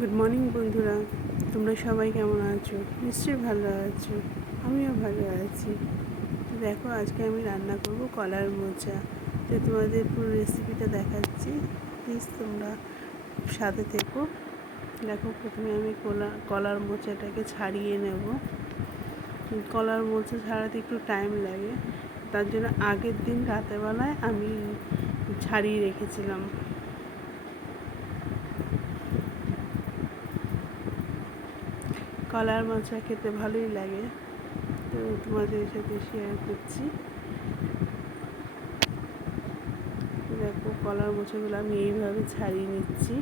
Good morning বন্ধুরা। তোমরা সবাই কেমন আছো? নিশ্চয়ই ভালো আছো। আমিও ভালো আছি। তো দেখো, আজকে আমি রান্না করব কলার মোচা। তো তোমাদের পুরো রেসিপিটা দেখাচ্ছি। প্লিজ তোমরা সাথে থেকো। দেখো, প্রথমে আমি কলা, কলার মোচাটাকে ছাড়িয়ে নেব। কলার মোচা ছাড়াতে একটু টাইম লাগে। তার জন্য আগের দিন রাতেরবেলায় আমি ছাড়িয়ে রেখেছিলাম। কলার মোচা খেতে ভালোই লাগে। তো তোমাদের সাথে শেয়ার করছি। দেখো কলার মোচাগুলো আমি এইভাবে ছাড়িয়ে নিচ্ছি।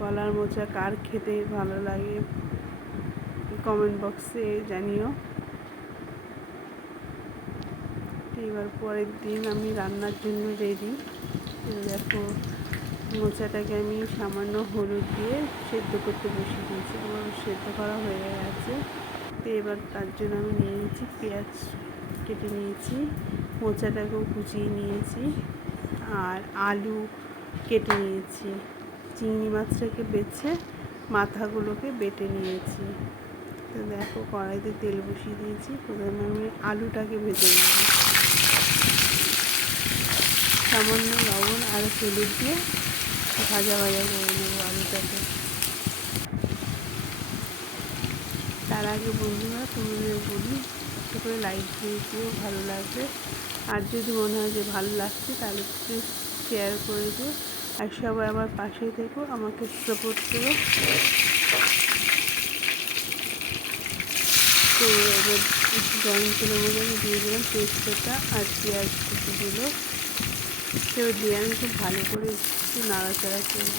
কলার মোচা কার খেতে ভালো লাগে কমেন্ট বক্সে জানিও। এবার পরের দিন আমি রান্নার জন্য রেডি দেখো মোচাটাকে আমি সামান্য হলুদ দিয়ে সেদ্ধ করতে বসিয়ে দিয়েছি আমার সেদ্ধ করা হয়ে গেছে। তো এবার তার জন্য আমি নিয়ে নিয়েছি পেঁয়াজ কেটে নিয়েছি, মোচাটাকেও কুচিয়ে নিয়েছি, আর আলু কেটে নিয়েছি। চিংড়ি মাছটাকে বেছে মাথাগুলোকে বেটে নিয়েছি। তো দেখো, কড়াইতে তেল বসিয়ে দিয়েছি, প্রথমে আমি আলুটাকে ভেজে নিয়েছি সামান্য লবণ আর হলুদ দিয়ে ভাজা ভাজা করে নেব আলুটাকে তার আগে বন্ধুরা তোমাদের বলি, একটু করে লাইক দিয়ে দিও, ভালো লাগবে। আর যদি মনে হয় যে ভালো লাগছে, তাহলে প্লিজ শেয়ার করে দিও। আর সবাই আমার পাশে থেকো, আমাকে সাপোর্ট করো। তো এবার জয়েন করে আমি দিয়ে দিলাম তেজপাতা আর পেঁয়াজ কুচিগুলো তো দিয়ে আমি খুব ভালো করে একটু নাড়াচাড়া করব।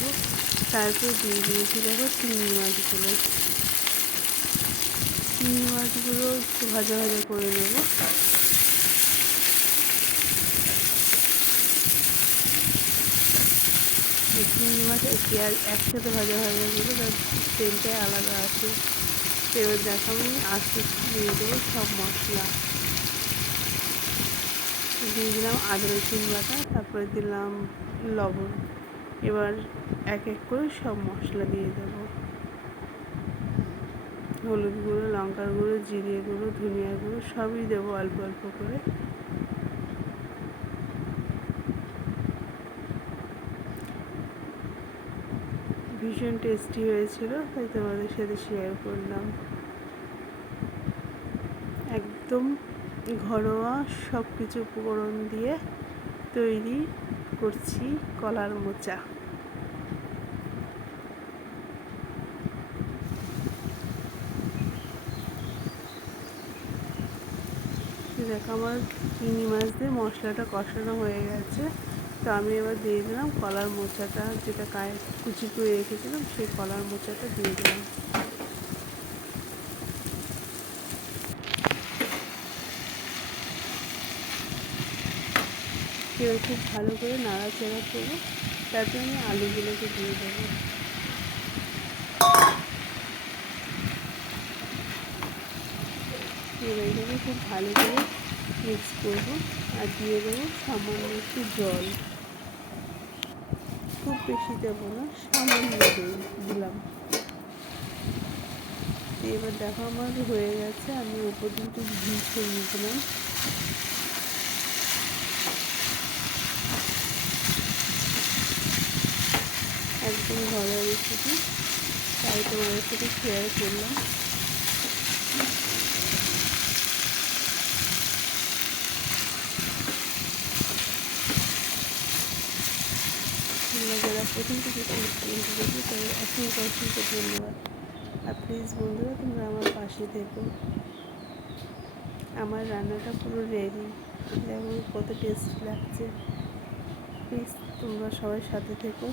তারপর দিয়ে দিয়েছি দেখো চিংড়ি মাছগুলো। চিংড়ি মাছগুলো একটু ভাজা ভাজা করে নেব। চিংড়ি মাছ পেঁয়াজ একসাথে ভাজা ভাজা করে তার তেলটাই আলাদা আছে। এবার দেখো আমি আস্তে দিয়ে দেবো সব মশলা। দিয়ে দিলাম আদা, রসুন বাটা, তারপরে দিলাম লবণ। এবার এক এক করে সব মশলা দিয়ে দেব। হলুদ গুঁড়ো, লঙ্কার গুঁড়ো, জিরে গুঁড়ো, ধনিয়া গুঁড়ো, সবই দেবো অল্প অল্প করে। ভীষণ টেস্টি হয়েছিল, তাই তোমাদের সাথে শেয়ার করলাম। একদম ঘরোয়া সব কিছু উপকরণ দিয়ে তৈরি করছি কলার মোচা। দেখো আমার চিংড়ি মাছ দিয়ে মশলাটা কষানো হয়ে গেছে। তো আমি এবার দিয়ে দিলাম কলার মোচাটা, যেটা কায় কুচি করে রেখেছিলাম, সেই কলার মোচাটা দিয়ে দিলাম। এবার খুব ভালো করে নাড়াচাড়া করব। তারপরে আমি আলুগুলোকে দিয়ে দেবো। এবার খুব ভালো করে মিক্স করব আর দিয়ে দেবো সামান্য একটু জল। খুব বেশি দেবো না, সামান্য দিলাম। এবার দেখো আমার হয়ে গেছে, আমি ওপর একটু ঘি ছড়িয়ে দিলাম। একদম ঘরোয়া রেসিপি তাই তোমাদের সাথে শেয়ার করলাম। যারা প্রথম থেকে দেখি তাদের অসংখ্য অসংখ্য ধন্যবাদ। আর প্লিজ বন্ধুরা, তোমরা আমার পাশে থেকো। আমার রান্নাটা পুরো রেডি দেখো কত টেস্ট লাগছে। প্লিজ তোমরা সবাই সাথে থেকো।